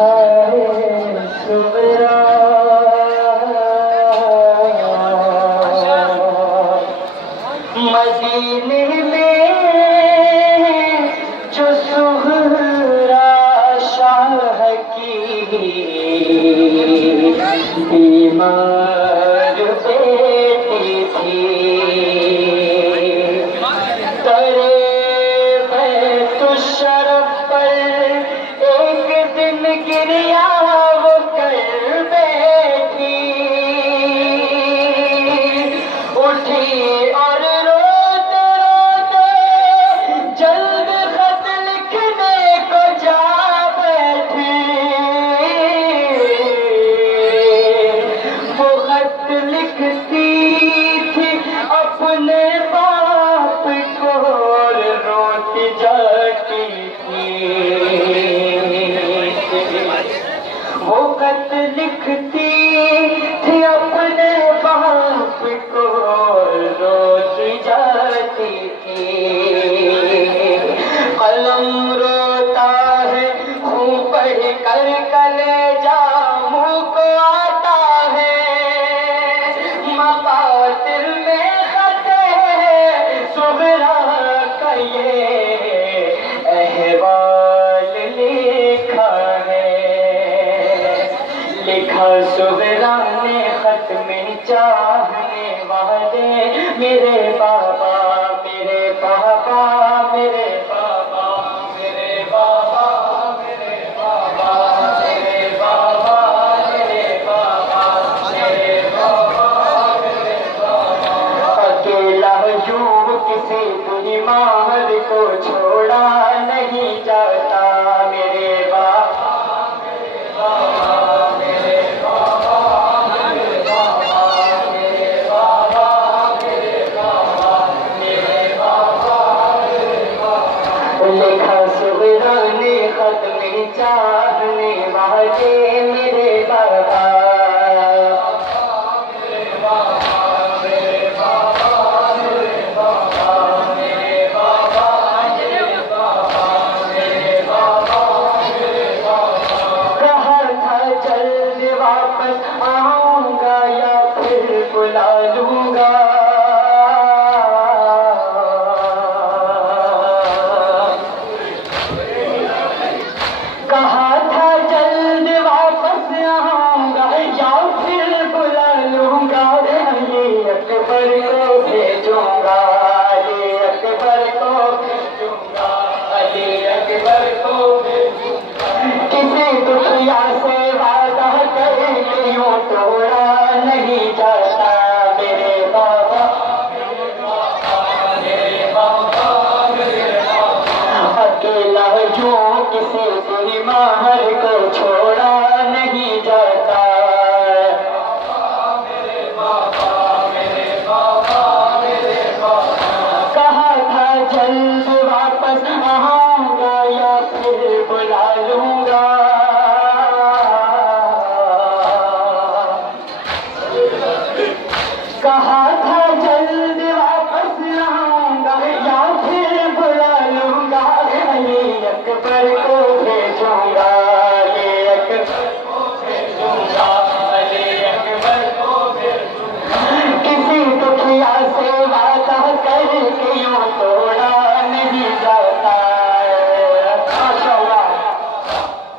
हाय सुबरा मदीने में जो सुहरा शाह की बीमार बेटी थी, तरे बैतु शरफ पर एक दिन गिरिया वो कर बैठी, उठी और रोते रोते जल्द खत लिखने को जा बैठी। वो खत लिखती थी अपने बाप को और रोती जाती थी। वो खत लिखती थी अपने बाप को और रोती जाती थी। कलम रोता है खूं पढ़ कर कलेजा मुँह को आता है, मकातिल में खत है सुगरा का ये अहवाल लिखा है। लिखा सुगरा ने खत में चाहने वाले मेरे बाबा मेरे बाबा मेरे बाबा मेरे बाबा मेरे बाबा मेरे बाबा मेरे बाबा मेरे बाबा मेरे बाबा। अकेला यूं किसी बुरी माहर को छोड़ा नहीं जाता मेरे बाबा मेरे बाबा मेरे बाबा मेरे बाबा मेरे बाबा मेरे बाबा मेरे बाबा मेरे बाबा। लिखा सुगरा ने खत में चाहने वाले मेरे बाबा मेरे बाबा मेरे बाबा मेरे बाबा मेरे बाबा मेरे बाबा मेरे बाबा मेरे बाबा। कहा था जल्द वापस आऊंगा या फिर बुला लूंगा, कहा था जल्द वापस आऊंगा या फिर बुला लूंगा। अली अकबर को भेजूंगा, अली अकबर को भेजूंगा, अली अकबर को भेजूंगा। किसी दुखिया से वादा करके यूं तोड़ा नहीं जाता मेरे बाबा मेरे बाबा मेरे बाबा मेरे बाबा। अकेला यूं किसी बुरी माहर को छोड़ा नहीं जाता मेरे बाबा मेरे बाबा मेरे बाबा। कहा था जल्द वापस आऊंगा या फिर बुला लूंगा, कहा था जल्द वापस आऊंगा या फिर बुला लूंगा। अली अकबर को भेजूंगा, अली अकबर को भेजूंगा, अली अकबर को भेजूंगा। किसी दुखिया से वादा करके यूं तोड़ा नहीं जाता। माशाअल्लाह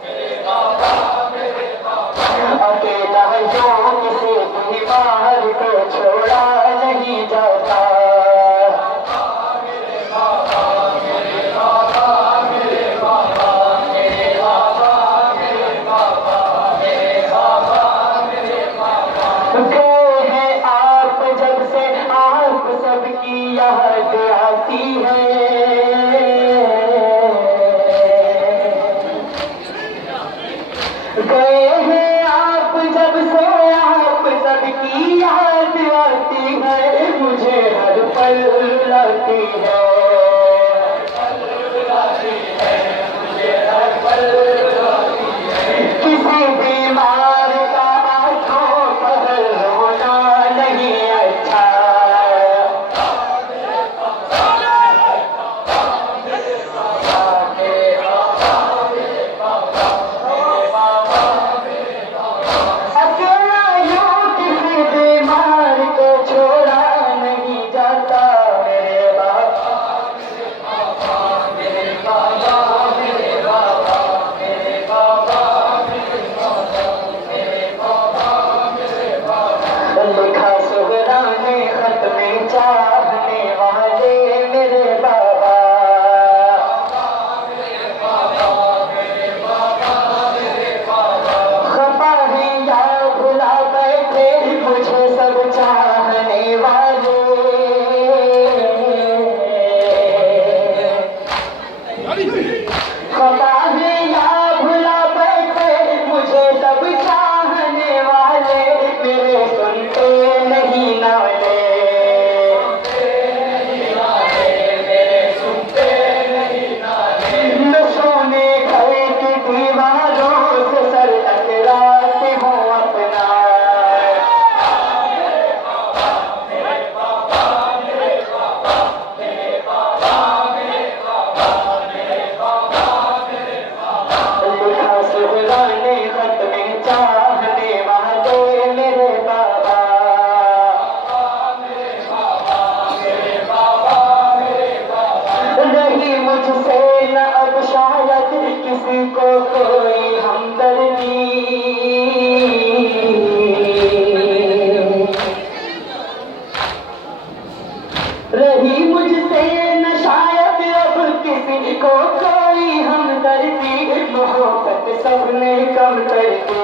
मेरे बाबा मेरे बाबा। अकेला यूं किसी बुरी माहर को छोड़ा नहीं जाता मेरे बाबा मेरे बाबा मेरे बाबा मेरे बाबा मेरे बाबा मेरे बाबा मेरे बाबा। गए हैं आप जब से आप सबकी याद आती है, गए हैं आप जब से आप सबकी याद आती है। मुझे हर पल रुलाती है, मुझे हर पल रुलाती है। किसी बीमार का आंखों पर रोना नहीं अच्छा, मेरे बाबा मेरे बाबा मेरे बाबा मेरे बाबा सबने कम कर दी,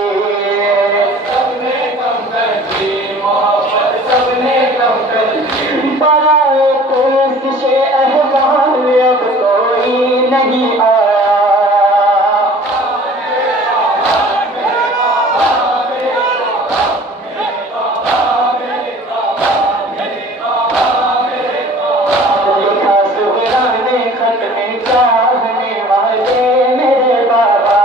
मोहब्बत सबने कम कर दी। बराए कोशिशे अहवाल अब कोई नहीं आया, लिखा सुहराने खत में चाहने वाले मेरे बाबा।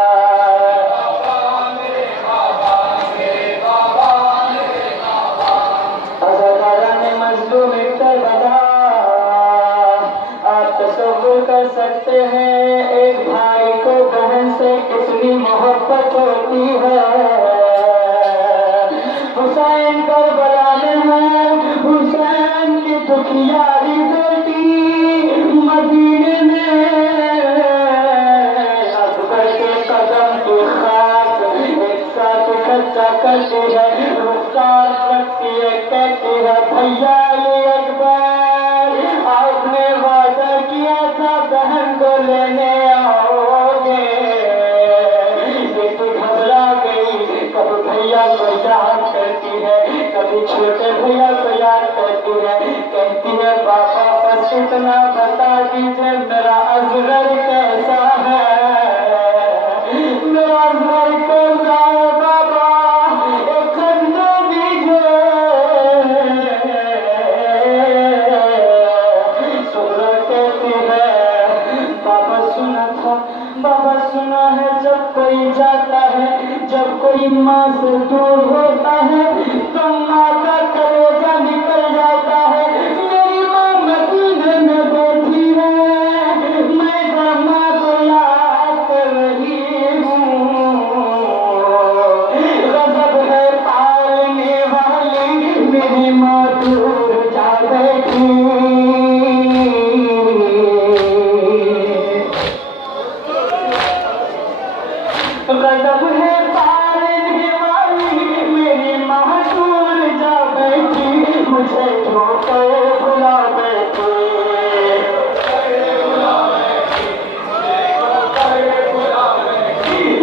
अज़हराने मज़लूम करबला, आप तसव्वुर कर सकते हैं एक भाई को बहन से कितनी मोहब्बत होती है। हुसैन करबला में है, हुसैन की दुखियारी बेटी मदीने में, अकबर के कदम की खाक एक साथ इकट्ठा करती है, रुखसार रखती है, कहती है भैया ये अकबर, आपने वादा किया था बहन को लेने आओगे। बेटी घबरा गई, कभी भैया को याद करती है, कभी छोटे भैया को याद करती है, कहती है बाबा बस इतना बता दीजिए मेरा असगर कैसा है, मेरा असगर कैसा है बाबा, एक खत दे दीजिए। सुगरा कहती है बाबा सुना था, बाबा सुना है जब कोई जाता है, जब कोई माँ से दूर होता है तो माँ का कलेजा निकल जाता है। मेरी माँ मदीने में बैठी है, मैं माँ को याद कर रही हूँ। गजब है पालने वाली, मेरी माँ दूर जा बैठी। गजब है पालने वाली, मेरी माँ दूर जा बैठी, मुझे छोड़कर भुला बैठी।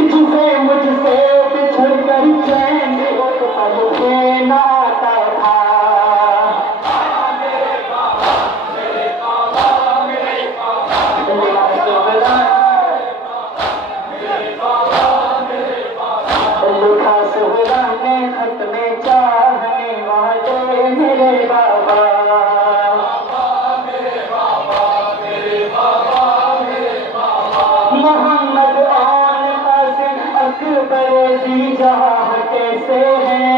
जिसे मुझसे बिछड़ कर चैन एक पल से न आता था। लिखा सुहराने खत में चाहने वाले मेरे बाबा। मोहम्मद और कासिम अकबर दी जहाँ कैसे हैं,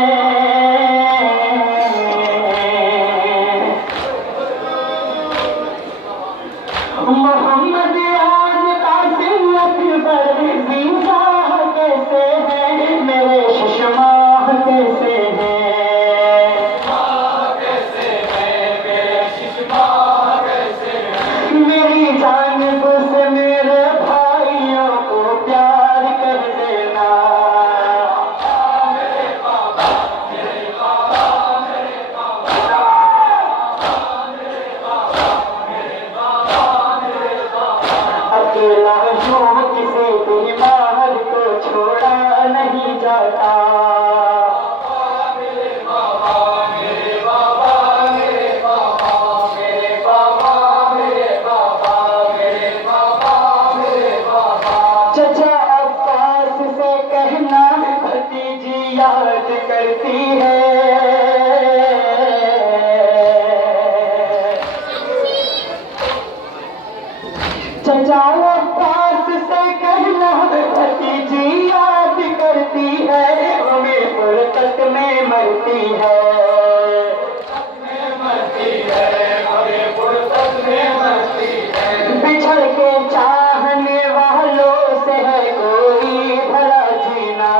मोहम्मद और कासिम अकबर दी जहाँ कैसे हैं, मेरे सुषमा कैसे हैं, मेरी जानिब से मेरे भाइयों को प्यार कर देना। अकेला यूं किसी बीमार को छोड़ा नहीं जाता। चचा अब्बास से कहना भतीजी याद करती है। चचा अब्बास से कहना भतीजी याद करती है, हमें फुर्सत में मरती है। बिछड़ के चाहने वालों से है कोई भला जीना।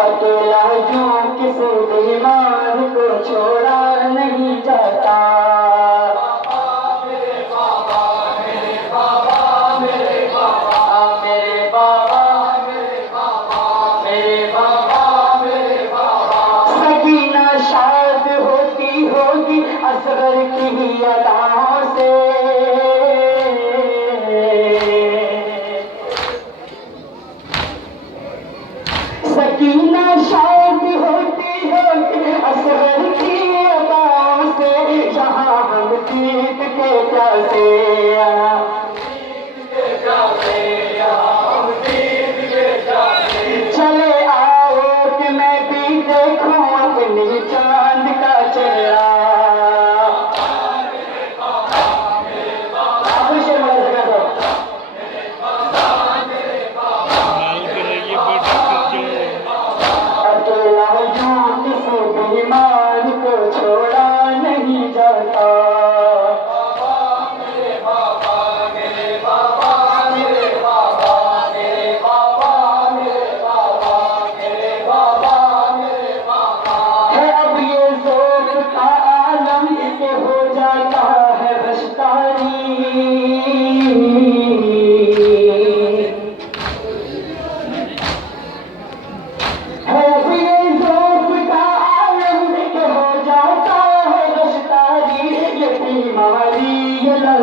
अकेला यूं किसी बीमार को छोड़ा नहीं जाता। मेरे बाबा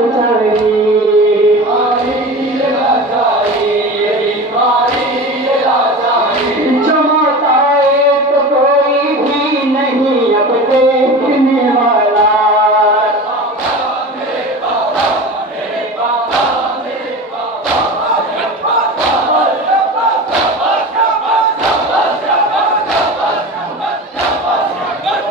चल